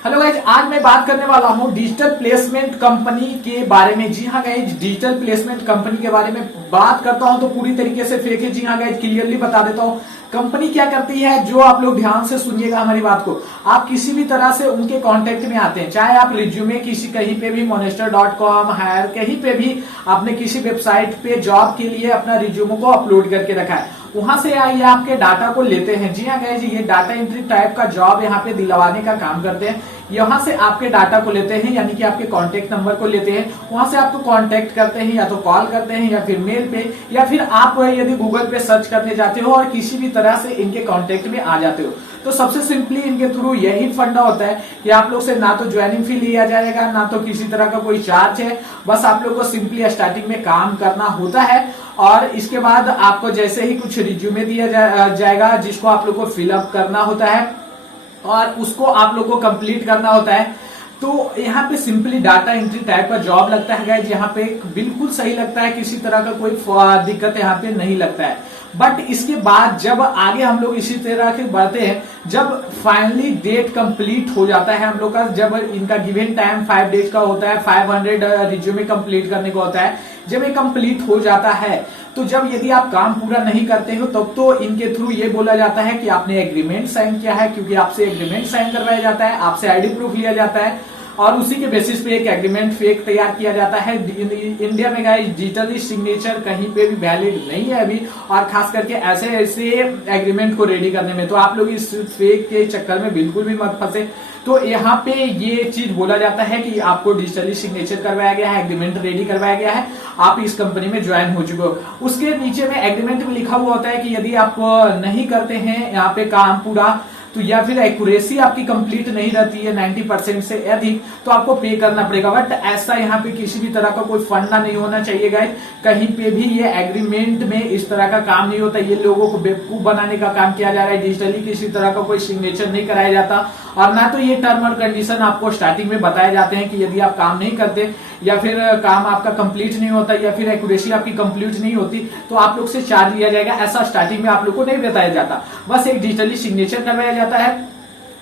Hello guys, आज मैं बात करने वाला हूँ डिजिटल प्लेसमेंट कंपनी के बारे में। जी हाँ गाइज, डिजिटल प्लेसमेंट कंपनी के बारे में बात करता हूँ तो पूरी तरीके से फेक है। जी हाँ गाइज, क्लियरली बता देता हूँ कंपनी क्या करती है। जो आप लोग ध्यान से सुनिएगा हमारी बात को, आप किसी भी तरह से उनके कांटेक्ट में आते हैं, चाहे आप रिज्यूमे किसी कहीं पे भी monster.com हायर कहीं पे भी आपने किसी वेबसाइट पे जॉब के लिए अपना रिज्यूमे को अपलोड करके रखा है, वहां से ये आपके डाटा को लेते हैं। जी हाँ गाइज, ये डाटा एंट्री टाइप का जॉब यहाँ पे दिलवाने का काम करते हैं। यहाँ से आपके डाटा को लेते हैं, यानी कि आपके कांटेक्ट नंबर को लेते हैं, वहां से आपको कांटेक्ट करते हैं, या तो कॉल करते हैं या फिर मेल पे, या फिर आप यदि गूगल पे सर्च करने जाते हो और किसी भी तरह से इनके कांटेक्ट में आ जाते हो, तो सबसे सिंपली इनके थ्रू यही फंडा होता है कि आप लोग से ना तो ज्वाइनिंग फी लिया जाएगा, ना तो किसी तरह का कोई चार्ज है। बस आप लोग को सिंपली स्टार्टिंग में काम करना होता है और इसके बाद आपको जैसे ही कुछ रिज्यूमे दिया जाएगा जिसको आप लोग को फिलअप करना होता है और उसको आप लोग को कंप्लीट करना होता है। तो यहाँ पे सिंपली डाटा एंट्री टाइप का जॉब लगता है गाइज, यहाँ पे बिल्कुल सही लगता है, किसी तरह का कोई दिक्कत यहाँ पे नहीं लगता है। बट इसके बाद जब आगे हम लोग इसी तरह के बढ़ते हैं, जब फाइनली डेट कंप्लीट हो जाता है हम लोग का, जब इनका गिवन टाइम 5 डेज का होता है, 500 रिज्यूमे कंप्लीट करने को होता है, जब ये कंप्लीट हो जाता है तो जब यदि आप काम पूरा नहीं करते हो तब तो इनके थ्रू ये बोला जाता है कि आपने एग्रीमेंट साइन किया है, क्योंकि आपसे एग्रीमेंट साइन करवाया जाता है, आपसे आईडी प्रूफ लिया जाता है और उसी के बेसिस पे एक एग्रीमेंट फेक तैयार किया जाता है। इंडिया में गाइस डिजिटली सिग्नेचर कहीं पे भी वैलिड नहीं है अभी, और खास करके ऐसे ऐसे एग्रीमेंट को रेडी करने में, तो आप लोग इस फेक के चक्कर में बिल्कुल भी मत फंसे। तो यहाँ पे ये चीज बोला जाता है कि आपको डिजिटली सिग्नेचर करवाया गया है, एग्रीमेंट रेडी करवाया गया है, आप इस कंपनी में ज्वाइन हो चुके हो। उसके नीचे में एग्रीमेंट में लिखा हुआ होता है कि यदि आप नहीं करते हैं यहाँ पे काम पूरा, तो या फिर एक्यूरेसी आपकी कंप्लीट नहीं रहती है 90% से अधिक, तो आपको पे करना पड़ेगा। बट ऐसा यहाँ पे किसी भी तरह का कोई फंडा नहीं होना चाहिए गाइस, कहीं पे भी ये एग्रीमेंट में इस तरह का काम नहीं होता। ये लोगों को बेवकूफ बनाने का काम किया जा रहा है, डिजिटली किसी तरह का कोई सिग्नेचर नहीं कराया जाता, और ना तो ये टर्म और कंडीशन आपको स्टार्टिंग में बताए जाते हैं कि यदि आप काम नहीं करते या फिर काम आपका कंप्लीट नहीं होता या फिर एक्यूरेसी आपकी कंप्लीट नहीं होती तो आप लोग से चार्ज लिया जाएगा। ऐसा स्टार्टिंग में आप लोग को नहीं बताया जाता, बस एक डिजिटली सिग्नेचर करवाया जाता है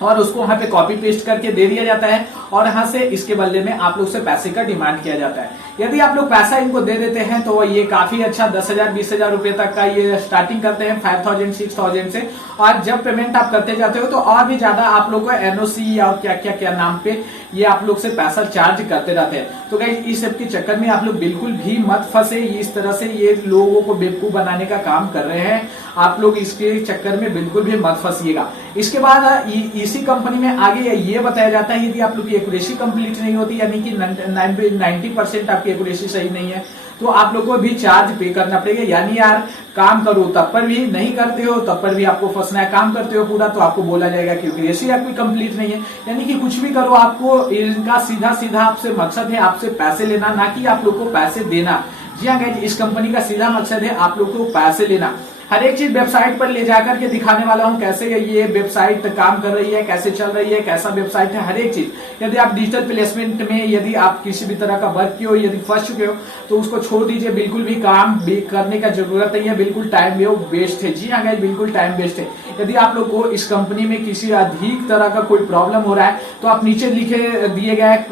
और उसको वहां पे कॉपी पेस्ट करके दे दिया जाता है और यहाँ से इसके बदले में आप लोग से पैसे का डिमांड किया जाता है। यदि आप लोग पैसा इनको दे देते हैं तो ये काफी अच्छा 10,000 20,000 रुपए तक का ये स्टार्टिंग करते हैं 5,000 6,000 से, और जब पेमेंट आप करते जाते हो तो और भी ज्यादा आप लोग को एनओसी और क्या क्या क्या नाम पे ये आप लोग से पैसा चार्ज करते रहते हैं। तो गाइस इस सब के चक्कर में आप लोग बिल्कुल भी मत फंसे, इस तरह से ये लोगों को बेवकूफ बनाने का काम कर रहे हैं, आप लोग इसके चक्कर में बिल्कुल भी मत फंसिएगा। इसके बाद इसी कंपनी में आगे ये बताया जाता है यदि आप लोग की एक्यूरेसी कंप्लीट नहीं होती, यानी कि 90% आपकी एक्यूरेसी सही नहीं है, तो आप लोग को भी चार्ज पे करना पड़ेगा। यानी यार काम करो तब पर भी नहीं करते हो, तब पर भी आपको फंसना है। काम करते हो पूरा तो आपको बोला जाएगा कि एक्यूरेसी आपकी कंप्लीट नहीं है। यानी कि कुछ भी करो, आपको इनका सीधा सीधा आपसे मकसद है आपसे पैसे लेना, ना कि आप लोग को पैसे देना। जी हाँ गाइस, इस कंपनी का सीधा मकसद है आप लोग को पैसे लेना। हर एक चीज वेबसाइट पर ले जाकर के दिखाने वाला हूं, कैसे ये वेबसाइट काम कर रही है, कैसे चल रही है, कैसा वेबसाइट है, हर एक चीज। यदि आप डिजिटल प्लेसमेंट में यदि आप किसी भी तरह का वर्क किए हो, यदि फंस चुके हो तो उसको छोड़ दीजिए, बिल्कुल भी काम भी करने का जरूरत नहीं है, बिल्कुल टाइम वेस्ट है। जी हाँ गाइस, बिल्कुल टाइम वेस्ट है। यदि आप लोग को इस कंपनी में किसी अधिक तरह का कोई प्रॉब्लम हो रहा है तो आप नीचे लिखे दिए गए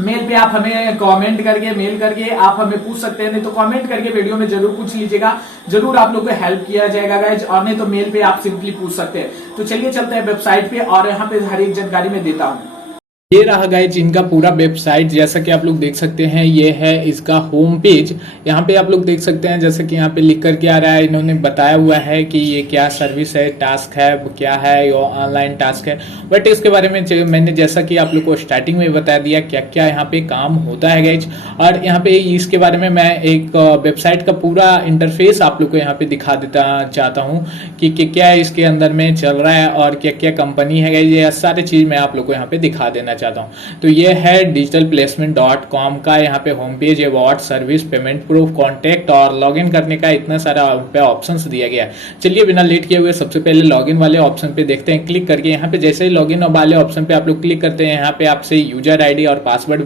मेल पे आप हमें कमेंट करके मेल करके आप हमें पूछ सकते हैं, नहीं तो कमेंट करके वीडियो में जरूर पूछ लीजिएगा, जरूर आप लोग को हेल्प किया जाएगा गाइज, और नहीं तो मेल पे आप सिंपली पूछ सकते हैं। तो चलिए चलते हैं वेबसाइट पे और यहाँ पे हर एक जानकारी मैं देता हूँ। ये रहा गाइज इनका पूरा वेबसाइट, जैसा कि आप लोग देख सकते हैं ये है इसका होम पेज। यहाँ पे आप लोग देख सकते हैं जैसे कि यहाँ पे लिख करके आ रहा है, इन्होंने बताया हुआ है कि ये क्या सर्विस है, टास्क है, क्या है, ये ऑनलाइन टास्क है। बट इसके बारे में मैंने जैसा कि आप लोग को स्टार्टिंग में बता दिया क्या क्या यहाँ पे काम होता है गाइज, और यहाँ पे इसके बारे में मैं एक वेबसाइट का पूरा इंटरफेस आप लोग को यहाँ पे दिखा देता चाहता हूँ कि क्या इसके अंदर में चल रहा है और क्या क्या कंपनी है गाइज, ये सारी चीज मैं आप लोग को यहाँ पे दिखा देना चाहता हूँ। तो ये है digitalplacement.com का यहाँ पे home page, award, service, payment proof, contact और लॉगिन करने का इतना सारा पे ऑप्शंस दिया गया है। चलिए बिना लेट किए हुए सबसे पहले लॉगिन वाले ऑप्शन पे देखते हैं। क्लिक करके यहाँ पे जैसे ही लॉगिन वाले ऑप्शन पे आप लोग क्लिक करते हैं, यहाँ पे आपसे यूजर आईडी और पासवर्ड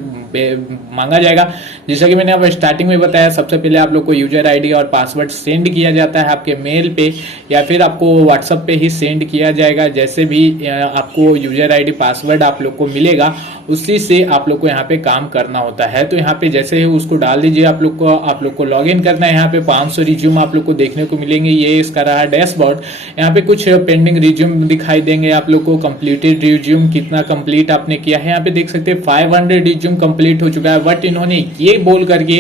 मांगा जाएगा। जैसा कि मैंने अब स्टार्टिंग में बताया, सबसे पहले आप लोग को यूजर आईडी और पासवर्ड सेंड किया जाता है आपके मेल पे या फिर आपको व्हाट्सएप पे ही सेंड किया जाएगा। जैसे भी आपको यूजर आईडी पासवर्ड आप लोग को मिलेगा उसी से आप लोग को यहाँ पे काम करना होता है। तो यहाँ पे जैसे ही उसको डाल दीजिए, आप लोग को लॉगिन करना है। यहाँ पे 500 रिज्यूम आप लोग को देखने को मिलेंगे। ये इसका रहा डैशबोर्ड। यहाँ पे कुछ पेंडिंग रिज्यूम दिखाई देंगे आप लोग को, कंप्लीटेड रिज्यूम कितना कंप्लीट आपने किया है। यहाँ पे देख सकते हैं 500 रिज्यूम कंप्लीट हो चुका है, बट इन्होंने ये बोल करके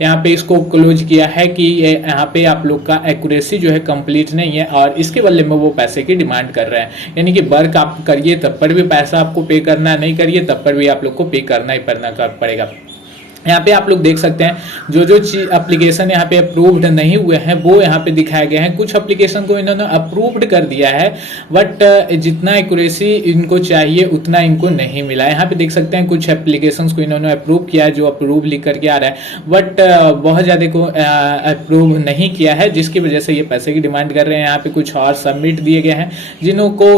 यहाँ पे इसको क्लोज किया है कि यहाँ पे आप लोग का एक्यूरेसी जो है कंप्लीट नहीं है और इसके बदले में वो पैसे की डिमांड कर रहे हैं। यानी कि वर्क आप करिए तब पर भी पैसा आपको पे करना, नहीं करिए तब पर भी आप लोग को पे करना ही पड़ेगा। यहाँ पे आप लोग देख सकते हैं जो एप्लीकेशन यहाँ पे अप्रूव्ड नहीं हुए हैं वो यहाँ पे दिखाए गए हैं। कुछ एप्लीकेशन को इन्होंने अप्रूव्ड कर दिया है, बट जितना एक्यूरेसी इनको चाहिए उतना इनको नहीं मिला। यहाँ पे देख सकते हैं कुछ एप्लीकेशंस को इन्होंने अप्रूव किया है, जो अप्रूव लिख करके आ रहा है, बट बहुत ज़्यादा को अप्रूव नहीं किया है, जिसकी वजह से ये पैसे की डिमांड कर रहे हैं। यहाँ पे कुछ और सबमिट दिए गए हैं जिनको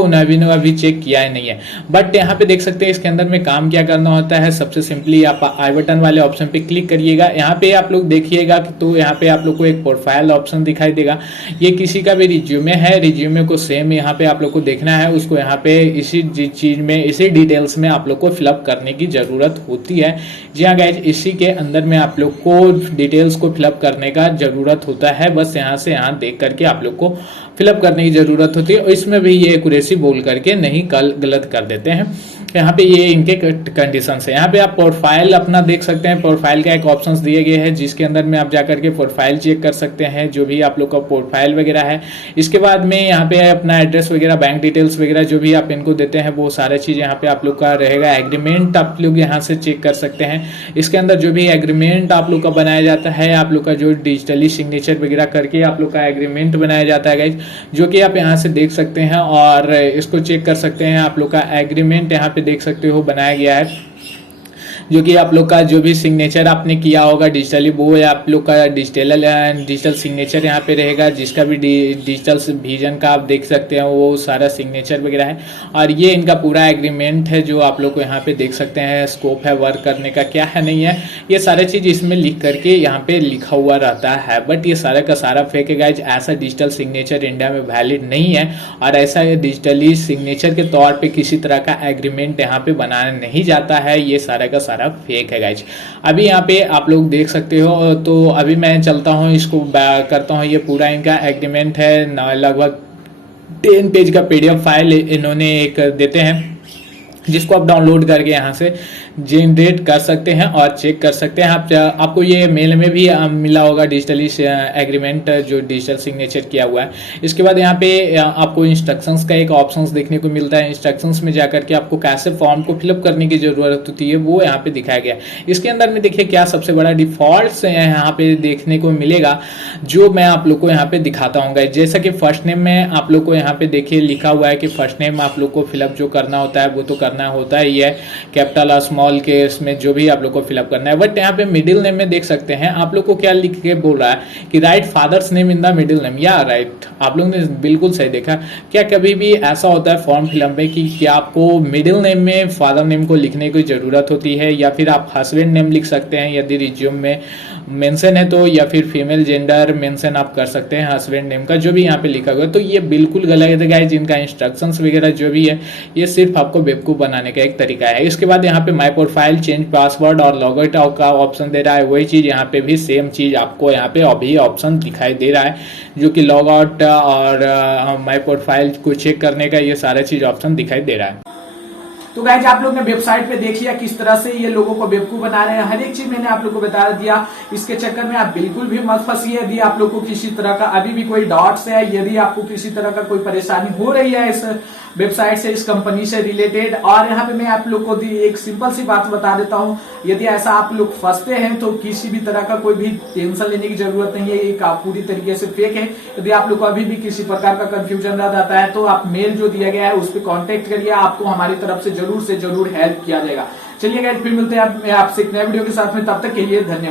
अभी चेक किया ही नहीं है। बट यहाँ पे देख सकते हैं इसके अंदर में काम क्या करना होता है। सबसे सिंपली आप आई बटन वाले ऑप्शन पे क्लिक करिएगा। यहाँ पे आप लोग देखिएगा तो यहाँ पे आप लोग को एक प्रोफाइल ऑप्शन दिखाई देगा। ये किसी का भी रिज्यूमे है, रिज्यूमे को सेम यहाँ पे आप लोग को देखना है, उसको यहाँ पे इसी चीज में, इसी डिटेल्स में आप लोग को फिलअप करने की जरूरत होती है। जी हाँ गाइज, इसी के अंदर में आप लोग को डिटेल्स को फिलअप करने का जरूरत होता है। बस यहाँ से यहाँ देख करके आप लोग को फिलअप करने की जरूरत होती है और इसमें भी ये एक्यूरेसी बोल करके नहीं गलत कर देते हैं। यहाँ पे ये इनके कंडीशन है। यहाँ पे आप प्रोफाइल अपना देख सकते हैं। प्रोफाइल का एक ऑप्शंस दिए गए हैं जिसके अंदर में आप जाकर के प्रोफाइल चेक कर सकते हैं, जो भी आप लोग का प्रोफाइल वगैरह है। इसके बाद में यहाँ पे अपना एड्रेस वगैरह, बैंक डिटेल्स वगैरह जो भी आप इनको देते हैं वो सारा चीज़ यहाँ पे आप लोग का रहेगा। एग्रीमेंट आप लोग यहाँ से चेक कर सकते हैं। इसके अंदर जो भी एग्रीमेंट आप लोग का बनाया जाता है, आप लोग का जो डिजिटली सिग्नेचर वगैरह करके आप लोग का एग्रीमेंट बनाया जाता है गाइज, जो कि आप यहाँ से देख सकते हैं और इसको चेक कर सकते हैं। आप लोग का एग्रीमेंट यहाँ पे देख सकते हो बनाया गया है, जो कि आप लोग का जो भी सिग्नेचर आपने किया होगा डिजिटली, वो आप लोग का डिजिटल सिग्नेचर यहाँ पे रहेगा। जिसका भी डिजिटल विजन का आप देख सकते हैं वो सारा सिग्नेचर वगैरह है। और ये इनका पूरा एग्रीमेंट है जो आप लोग को यहाँ पे देख सकते हैं। स्कोप है वर्क करने का, क्या है नहीं है, ये सारा चीज़ इसमें लिख करके यहाँ पे लिखा हुआ रहता है। बट ये सारा का सारा फेक है गाइज। ऐसा डिजिटल सिग्नेचर इंडिया में वैलिड नहीं है और ऐसा डिजिटली सिग्नेचर के तौर पर किसी तरह का एग्रीमेंट यहाँ पे बनाया नहीं जाता है। ये सारा का सारा फेक है गाइज। अभी यहाँ पे आप लोग देख सकते हो, तो अभी मैं चलता हूँ, इसको करता हूँ। ये पूरा इनका एग्रीमेंट है, लगभग 10 पेज का PDF फाइल इन्होंने एक देते हैं, जिसको आप डाउनलोड करके यहाँ से जनरेट कर सकते हैं और चेक कर सकते हैं। आपको ये मेल में भी मिला होगा डिजिटली एग्रीमेंट जो डिजिटल सिग्नेचर किया हुआ है। इसके बाद यहाँ पे आपको इंस्ट्रक्शंस का एक ऑप्शंस देखने को मिलता है। इंस्ट्रक्शंस में जाकर के आपको कैसे फॉर्म को फिलअप करने की जरूरत होती है वो यहाँ पे दिखाया गया है। इसके अंदर में देखिए क्या सबसे बड़ा डिफॉल्ट यहाँ पे देखने को मिलेगा, जो मैं आप लोग को यहाँ पे दिखाता हूँ। जैसा कि फर्स्ट नेम में आप लोग को यहाँ पे देखिए लिखा हुआ है कि फर्स्ट नेम आप लोग को फिलअप जो करना होता है वो तो करना होता ही है, कैपिटल स्मॉल के इसमें जो भी आप लोग को फिलअप करना है। बट यहाँ पे मिडिल नेम में देख सकते हैं आप लोग को क्या लिख के बोल रहा है कि right father's name in the middle name. या राइट, आप लोग ने बिल्कुल सही देखा। क्या कभी भी ऐसा होता है फॉर्म फिलअप में कि क्या आपको मिडिल नेम में फादर नेम को लिखने की जरूरत होती है, या फिर आप हस्बैंड नेम लिख सकते हैं यदि रिज्यूम में मेंशन है तो, या फिर फीमेल जेंडर मेंशन आप कर सकते हैं हस्बैंड नेम का, जो भी यहाँ पे लिखा हुआ है। तो ये बिल्कुल गलत है गाइस। इनका इंस्ट्रक्शंस वगैरह जो भी है ये सिर्फ आपको बेवकूफ बनाने का एक तरीका है। इसके बाद यहाँ पे माय प्रोफाइल, चेंज पासवर्ड और लॉग आउट का ऑप्शन दे रहा है। वही चीज यहाँ पे भी सेम चीज आपको यहाँ पे अभी ऑप्शन दिखाई दे रहा है, जो कि लॉग आउट और माय प्रोफाइल को चेक करने का ये सारा चीज ऑप्शन दिखाई दे रहा है। तो गाइज आप लोग ने वेबसाइट पे देख लिया किस तरह से ये लोगों को बेवकूफ बना रहे हैं। हर एक चीज मैंने आप लोग को बता दिया। इसके चक्कर में आप बिल्कुल भी मत फंसिए। यदि आप लोग को किसी तरह का अभी भी कोई डाउट्स है, यदि आपको किसी तरह का कोई परेशानी हो रही है इस वेबसाइट से, इस कंपनी से रिलेटेड, और यहाँ पे मैं आप लोग को एक सिंपल सी बात बता देता हूँ, यदि ऐसा आप लोग फंसते हैं तो किसी भी तरह का कोई भी टेंशन लेने की जरूरत नहीं है। ये पूरी तरीके से फेक है। यदि आप लोग को अभी भी किसी प्रकार का कंफ्यूजन रह जाता है तो आप मेल जो दिया गया है उस पर कॉन्टेक्ट करिए, आपको हमारी तरफ से जरूर से जरूर हेल्प किया जाएगा। चलिए गाइज फिर मिलते हैं आपसे एक नए वीडियो के साथ में, तब तक के लिए धन्यवाद।